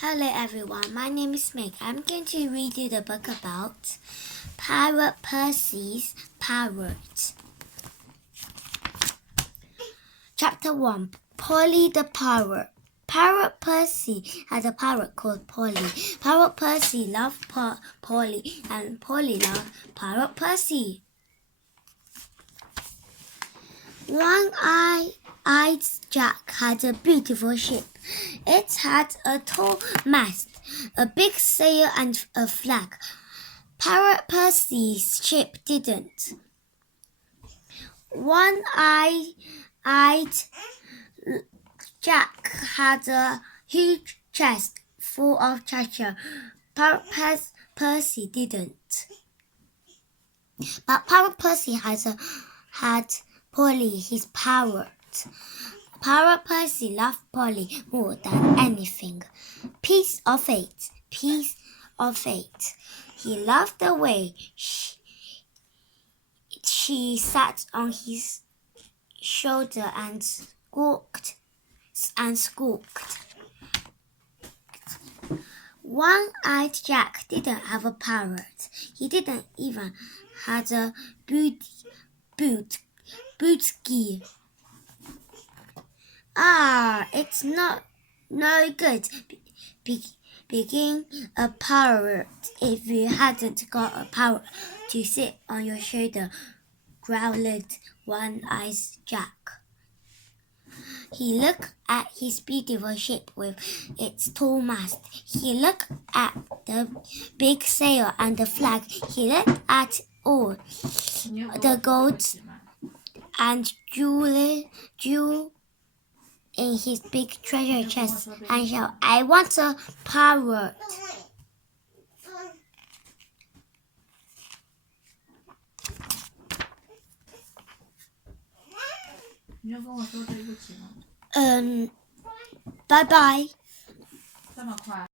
Hello everyone, my name is Ming. I'm going to read you the book about Pirate Percy's Parrot. Chapter 1, Polly the Parrot. Pirate Percy had a parrot called Polly. Pirate Percy loved Polly and Polly loved Pirate Percy. One-eyed Jack had a beautiful ship. It had a tall mast, a big sail and a flag. Pirate Percy's ship didn't. One-eyed Jack had a huge chest full of treasure. Pirate Percy didn't. But Pirate Percy had Polly, his parrot. Pirate Percy loved Polly more than anything. Piece of it. He loved the way she sat on his shoulder and squawked. One-eyed Jack didn't have a parrot. He didn't even have a boot ski. It's no good being a parrot if you hadn't got a parrot to sit on your shoulder, growled One-eyed Jack. He looked at his beautiful ship with its tall mast. He looked at the big sail and the flag. He looked at all the gold and jewel in his big treasure chest and shouted, "I want a parrot." Bye bye.